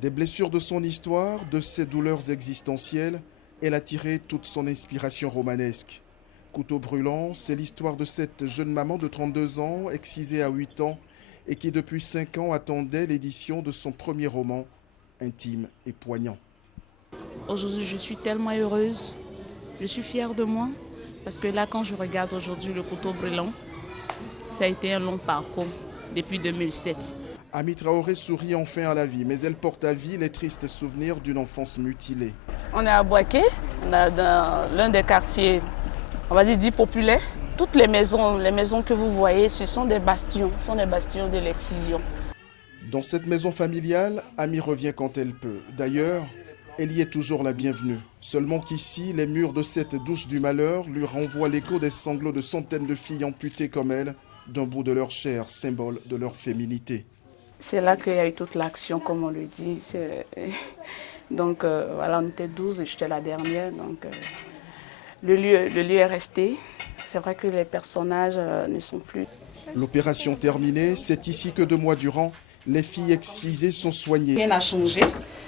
Des blessures de son histoire, de ses douleurs existentielles, elle a tiré toute son inspiration romanesque. Couteau brûlant, c'est l'histoire de cette jeune maman de 32 ans, excisée à 8 ans, et qui depuis 5 ans attendait l'édition de son premier roman, intime et poignant. Aujourd'hui, je suis tellement heureuse, je suis fière de moi, parce que là, quand je regarde aujourd'hui le couteau brûlant, ça a été un long parcours depuis 2007. Ami Traoré sourit enfin à la vie, mais elle porte à vie les tristes souvenirs d'une enfance mutilée. On est à Boaké, on est dans l'un des quartiers, on va dire, dits populaires. Toutes les maisons que vous voyez, ce sont des bastions de l'excision. Dans cette maison familiale, Ami revient quand elle peut. D'ailleurs, elle y est toujours la bienvenue. Seulement qu'ici, les murs de cette douche du malheur lui renvoient l'écho des sanglots de centaines de filles amputées comme elle, d'un bout de leur chair, symbole de leur féminité. C'est là qu'il y a eu toute l'action, comme on le dit. Donc voilà, on était 12 et j'étais la dernière. Donc le lieu est resté. C'est vrai que les personnages ne sont plus. L'opération terminée, c'est ici que 2 mois durant, les filles excisées sont soignées. Rien n'a changé.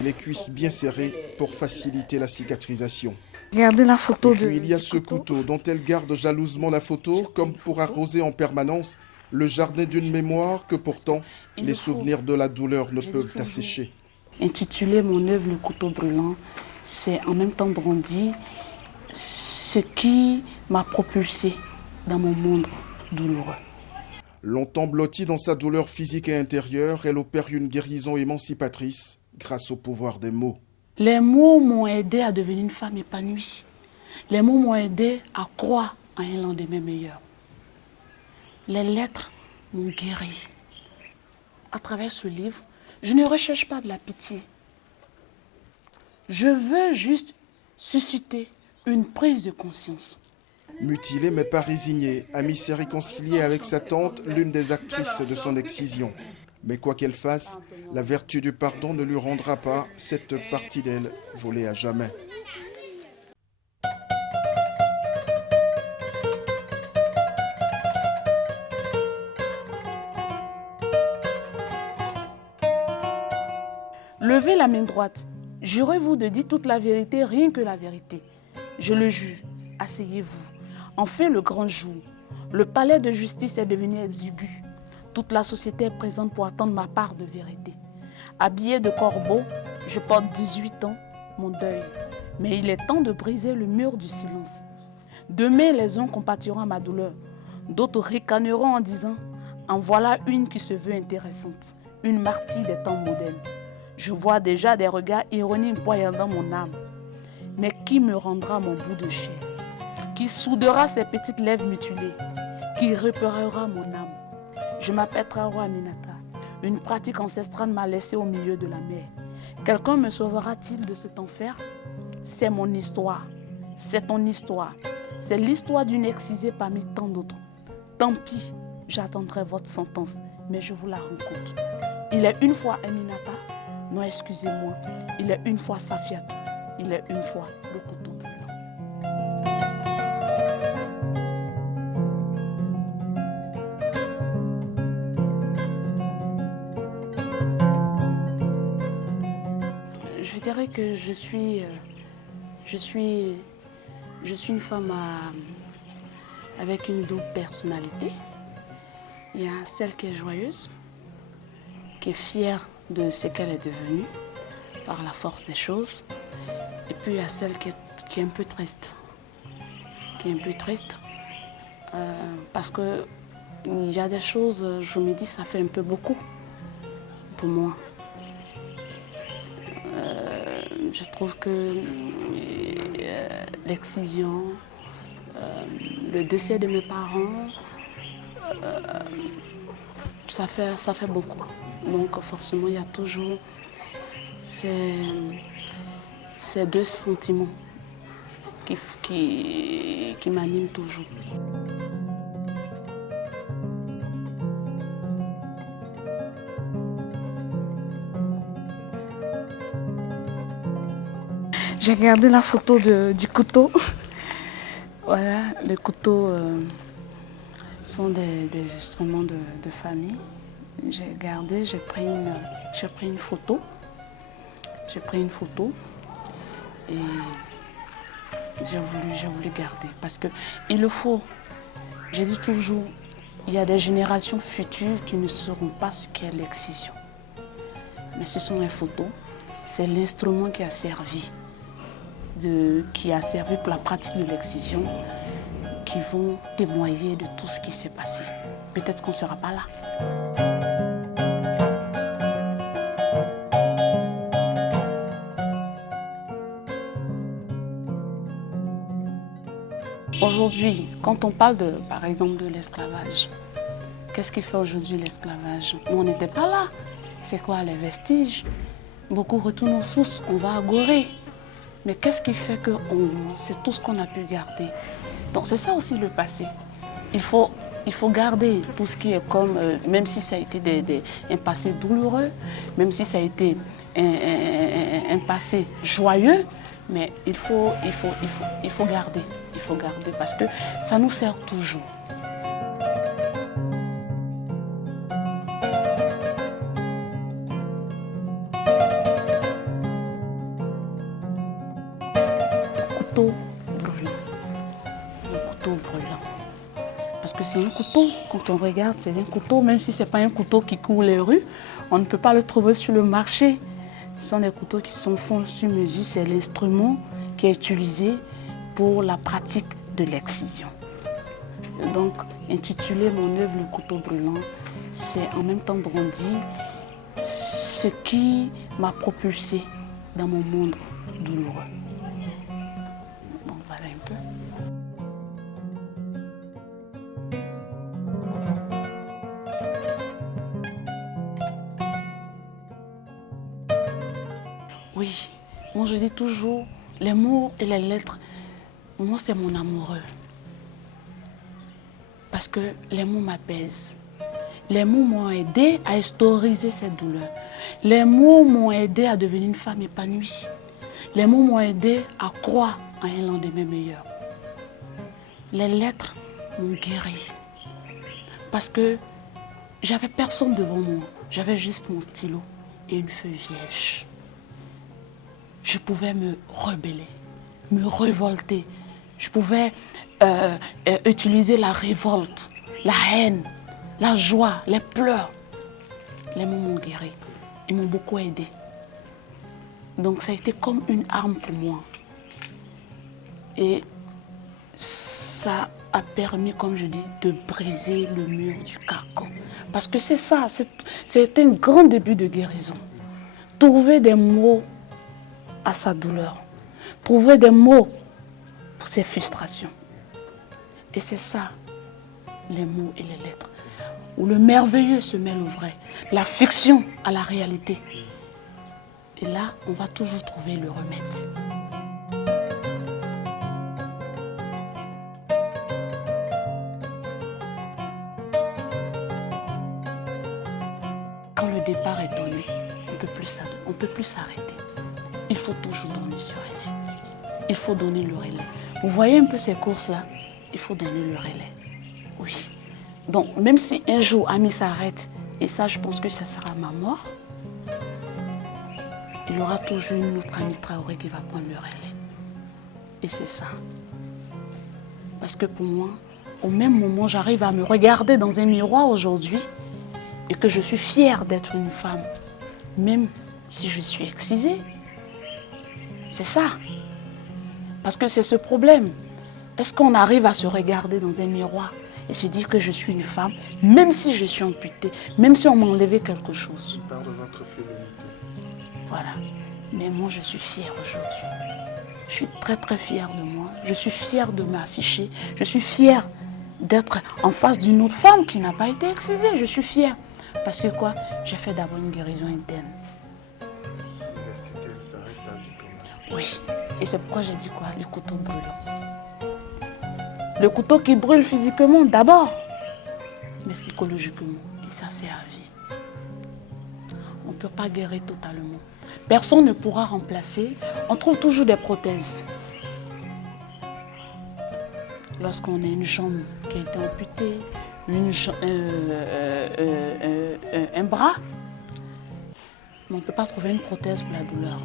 Les cuisses bien serrées pour faciliter la cicatrisation. Regardez la photo Et puis il y a ce couteau dont elle garde jalousement la photo, comme pour arroser en permanence le jardin d'une mémoire que pourtant les souvenirs de la douleur ne peuvent assécher. Intitulé mon œuvre Le couteau brûlant, c'est en même temps brandi ce qui m'a propulsé dans mon monde douloureux. Longtemps blottie dans sa douleur physique et intérieure, elle opère une guérison émancipatrice grâce au pouvoir des mots. Les mots m'ont aidé à devenir une femme épanouie. Les mots m'ont aidé à croire à un lendemain meilleur. Les lettres m'ont guéri. À travers ce livre, je ne recherche pas de la pitié. Je veux juste susciter une prise de conscience. Mutilée mais pas résignée, Ami s'est réconciliée avec sa tante, l'une des actrices de son excision. Mais quoi qu'elle fasse, la vertu du pardon ne lui rendra pas cette partie d'elle volée à jamais. Levez la main droite. Jurez-vous de dire toute la vérité, rien que la vérité. Je le jure. Asseyez-vous. Enfin le grand jour. Le palais de justice est devenu exigu. Toute la société est présente pour attendre ma part de vérité. Habillée de corbeau, je porte 18 ans, mon deuil. Mais il est temps de briser le mur du silence. Demain, les uns compatiront à ma douleur. D'autres ricaneront en disant « En voilà une qui se veut intéressante, une martyre des temps modernes. » Je vois déjà des regards ironiques poignardant mon âme. Mais qui me rendra mon bout de chair? Qui soudera ses petites lèvres mutilées? Qui réparera mon âme? Je m'appelle Traoré Aminata. Une pratique ancestrale m'a laissé au milieu de la mer. Quelqu'un me sauvera-t-il de cet enfer? C'est mon histoire. C'est ton histoire. C'est l'histoire d'une excisée parmi tant d'autres. Tant pis, j'attendrai votre sentence, mais je vous la rencontre. Il est une fois Aminata. Non, excusez-moi, il est une fois Safiat, il est une fois le couteau brûlant. Je dirais que je suis une femme avec une double personnalité. Il y a celle qui est joyeuse, qui est fière de ce qu'elle est devenue par la force des choses. Et puis il y a celle qui est un peu triste. Parce que il y a des choses, je me dis, ça fait un peu beaucoup pour moi. Je trouve que l'excision, le décès de mes parents, ça fait beaucoup. Donc forcément, il y a toujours ces deux sentiments qui m'animent toujours. J'ai regardé la photo du couteau. Voilà, les couteaux sont des instruments de famille. J'ai regardé, j'ai pris une photo. J'ai pris une photo et j'ai voulu garder parce qu'il le faut. J'ai dit toujours, il y a des générations futures qui ne sauront pas ce qu'est l'excision. Mais ce sont les photos, c'est l'instrument qui a servi pour la pratique de l'excision, qui vont témoigner de tout ce qui s'est passé. Peut-être qu'on ne sera pas là. Aujourd'hui, quand on parle par exemple de l'esclavage, qu'est-ce qui fait aujourd'hui l'esclavage? On n'était pas là. C'est quoi les vestiges? Beaucoup retournent aux sources, on va à Gorée. Mais qu'est-ce qui fait que c'est tout ce qu'on a pu garder? Donc c'est ça aussi le passé. Il faut garder tout ce qui est comme, même si ça a été un passé douloureux, même si ça a été un passé joyeux, mais il faut garder. Il faut garder parce que ça nous sert toujours. Couteau brûlant. Le couteau brûlant. Parce que c'est un couteau, quand on regarde, c'est un couteau, même si ce n'est pas un couteau qui court les rues, on ne peut pas le trouver sur le marché. Ce sont des couteaux qui sont faits sur mesure, c'est l'instrument qui est utilisé pour la pratique de l'excision. Donc, intituler mon œuvre Le couteau brûlant, c'est en même temps brandir ce qui m'a propulsé dans mon monde douloureux. Donc voilà un peu. Oui, moi je dis toujours, les mots et les lettres, moi c'est mon amoureux. Parce que les mots m'apaisent. Les mots m'ont aidé à historiser cette douleur. Les mots m'ont aidé à devenir une femme épanouie. Les mots m'ont aidé à croire à un lendemain meilleur. Les lettres m'ont guéri. Parce que j'avais personne devant moi. J'avais juste mon stylo et une feuille vierge. Je pouvais me rebeller, me révolter. Je pouvais utiliser la révolte, la haine, la joie, les pleurs. Les mots m'ont guéri. Ils m'ont beaucoup aidé. Donc ça a été comme une arme pour moi. Et ça a permis, comme je dis, de briser le mur du carcan. Parce que c'est ça, c'est un grand début de guérison. Trouver des mots à sa douleur. Trouver des mots pour ses frustrations. Et c'est ça, les mots et les lettres. Où le merveilleux se mêle au vrai. La fiction à la réalité. Et là, on va toujours trouver le remède. Quand le départ est donné, on ne peut plus s'arrêter. Il faut toujours donner ce relais. Il faut donner le relais. Vous voyez un peu ces courses-là? Il faut donner le relais. Oui. Donc, même si un jour, Ami s'arrête, et ça, je pense que ça sera ma mort, il y aura toujours une autre Ami Traoré qui va prendre le relais. Et c'est ça. Parce que pour moi, au même moment, j'arrive à me regarder dans un miroir aujourd'hui et que je suis fière d'être une femme, même si je suis excisée. C'est ça. Parce que c'est ce problème. Est-ce qu'on arrive à se regarder dans un miroir et se dire que je suis une femme, même si je suis amputée, même si on m'a enlevé quelque chose? Par de votre féminité. Voilà. Mais moi, je suis fière aujourd'hui. Je suis très, très fière de moi. Je suis fière de m'afficher. Je suis fière d'être en face d'une autre femme qui n'a pas été excisée. Je suis fière. Parce que quoi? J'ai fait d'abord une guérison interne. Ça reste à vie quand même. Oui. Et c'est pourquoi j'ai dit quoi? Le couteau brûlant. Le couteau qui brûle physiquement d'abord, mais psychologiquement. Et ça, c'est à vie. On ne peut pas guérir totalement. Personne ne pourra remplacer. On trouve toujours des prothèses. Lorsqu'on a une jambe qui a été amputée, un bras, Mais on ne peut pas trouver une prothèse pour la douleur.